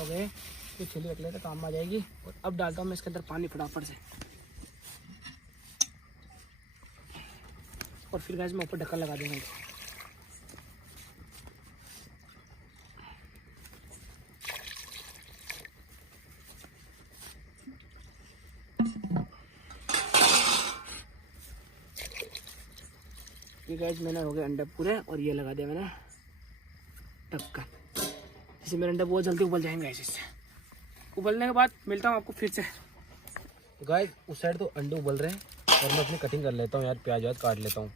हो गए तो छिली रख लेते काम आ जाएगी। और अब डालता हूँ मैं इसके अंदर पानी फटाफट से, और फिर गैस मैं ऊपर ढक्कन लगा दूँगा। ये गैस मैंने हो गए अंडे पूरे, और ये लगा दिया मैंने ढक्कन, जिससे मेरे अंडे बहुत जल्दी उबल जाएंगे। इससे उबलने के बाद मिलता हूँ आपको फिर से। गाइस उस साइड तो अंडे उबल रहे हैं और मैं अपनी कटिंग कर लेता हूँ यार, प्याज व्याज काट लेता हूँ।